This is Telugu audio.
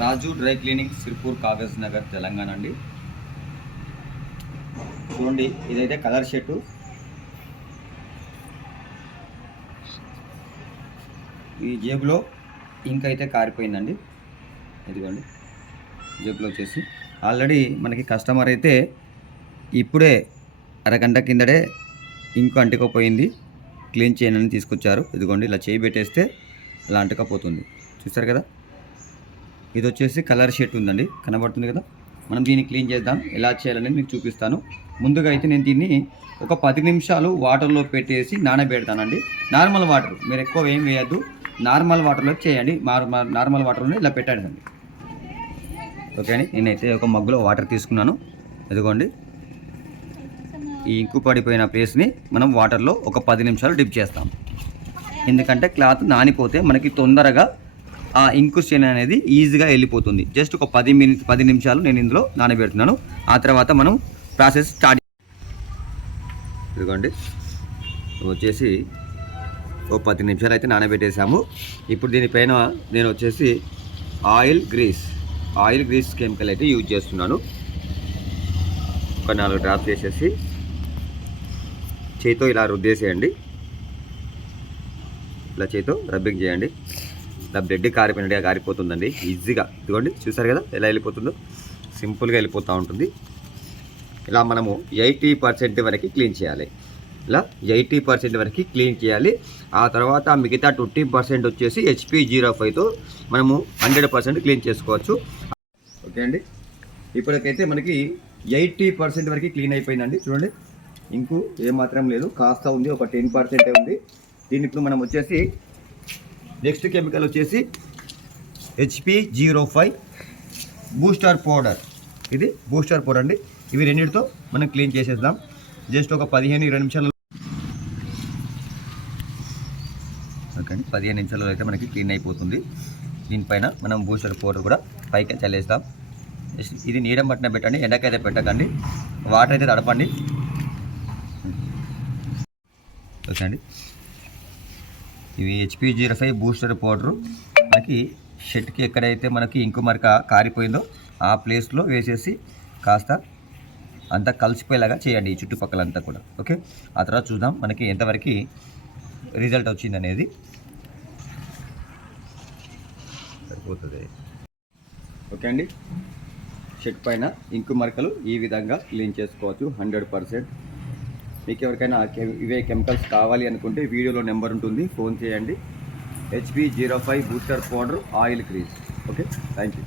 రాజు డ్రై క్లీనింగ్ సిర్పూర్ కాగజ్ నగర్ తెలంగాణ అండి. చూడండి ఇదైతే కలర్ షర్టు. ఈ జేబులో ఇంక్ అయితే కారిపోయిందండి. ఇదిగోండి జేబులో వచ్చేసి. ఆల్రెడీ మనకి కస్టమర్ అయితే ఇప్పుడే అరగంట కిందడే ఇంకు అంటుకపోయింది. క్లీన్ చేయనని తీసుకొచ్చారు. ఇదిగోండి ఇలా చేయి పెట్టేస్తే ఇలా అంటుకపోతుంది. చూస్తారు కదా? ఇది వచ్చేసి కలర్ షర్ట్ ఉందండి. కనబడుతుంది కదా? మనం దీన్ని క్లీన్ చేద్దాం. ఎలా చేయాలనేది మీకు చూపిస్తాను. ముందుగా అయితే నేను దీన్ని ఒక పది నిమిషాలు వాటర్లో పెట్టేసి నానబెడతానండి. నార్మల్ వాటర్ మీరు ఎక్కువ ఏం వేయద్దు. నార్మల్ వాటర్లో చేయండి. నార్మల్ నార్మల్ వాటర్లో ఇలా పెట్టండి ఓకే అండి. నేనైతే ఒక మగ్గులో వాటర్ తీసుకున్నాను. ఇదిగోండి. ఈ ఇంకు పడిపోయిన ప్లేస్ని మనం వాటర్లో ఒక పది నిమిషాలు డిప్ చేస్తాం. ఎందుకంటే క్లాత్ నానిపోతే మనకి తొందరగా ఆ ఇంకు అనేది ఈజీగా వెళ్ళిపోతుంది. జస్ట్ ఒక పది మినిట్ పది నిమిషాలు నేను ఇందులో నానబెడుతున్నాను. ఆ తర్వాత మనం ప్రాసెస్ స్టార్ట్ ఇదిగోండి. వచ్చేసి ఓ పది నిమిషాలు అయితే నానబెట్టేసాము. ఇప్పుడు దీనిపైన నేను వచ్చేసి oil grease oil grease chemical అయితే యూజ్ చేస్తున్నాను. ఒక నాలుగు డ్రాప్ చేసేసి చేతితో ఇలా రుద్దేసేయండి. ఇలా చేతితో రబ్బింగ్ చేయండి. ఇలా బ్లడ్ కారిపోయినట్టుగా కారిపోతుందండి. ఈజీగా. ఇదిగోండి చూసారు కదా ఎలా వెళ్ళిపోతుందో? సింపుల్గా వెళ్ళిపోతూ ఉంటుంది. ఇలా మనము ఎయిటీ పర్సెంట్ వరకు క్లీన్ చేయాలి. ఇలా ఎయిటీ పర్సెంట్ వరకు క్లీన్ చేయాలి. ఆ తర్వాత మిగతా ట్వంటీ పర్సెంట్ వచ్చేసి హెచ్పి జీరో ఫైవ్తో మనము హండ్రెడ్ పర్సెంట్ క్లీన్ చేసుకోవచ్చు. ఓకే అండి. ఇప్పటికైతే మనకి ఎయిటీ పర్సెంట్ వరకు క్లీన్ అయిపోయిందండి. చూడండి. ఇంకు ఏమాత్రం లేదు. కాస్త ఉంది. ఒక టెన్ పర్సెంటే ఉంది. దీని ఇప్పుడు మనం వచ్చేసి నెక్స్ట్ కెమికల్ వచ్చేసి HP zero five booster powder. ఇది బూస్టర్ పౌడర్ అండి. ఇవి రెండింటితో మనం క్లీన్ చేసేద్దాం. జస్ట్ ఒక పదిహేను ఇరవై నిమిషాలు ఓకే అండి. పదిహేను నిమిషాల్లో అయితే మనకి క్లీన్ అయిపోతుంది. దీనిపైన మనం బూస్టర్ పౌడర్ కూడా పైకి చల్లేస్తాం. ఇది నీడం పట్టిన పెట్టండి ఎండకైతే పెట్టకండి. వాటర్ అయితే తడపండి. ఓకే అండి. ఇవి HP zero five booster powder. మనకి షర్ట్కి ఎక్కడైతే మనకి ఇంకు మరక కారిపోయిందో ఆ ప్లేస్లో వేసేసి కాస్త అంతా కలిసిపోయేలాగా చేయండి ఈ చుట్టుపక్కలంతా కూడా. ఓకే? ఆ తర్వాత చూద్దాం మనకి ఎంతవరకు రిజల్ట్ వచ్చింది అనేది సరిపోతుంది. ఓకే అండి? షర్ట్ పైన ఇంకు మరకలు ఈ విధంగా క్లీన్ చేసుకోవచ్చు. హండ్రెడ్ పర్సెంట్ మీకు ఎవరికైనా ఇవే కెమికల్స్ కావాలి అనుకుంటే వీడియోలో నెంబర్ ఉంటుంది ఫోన్ చేయండి. HP zero five booster powder oil grease okay? Thank you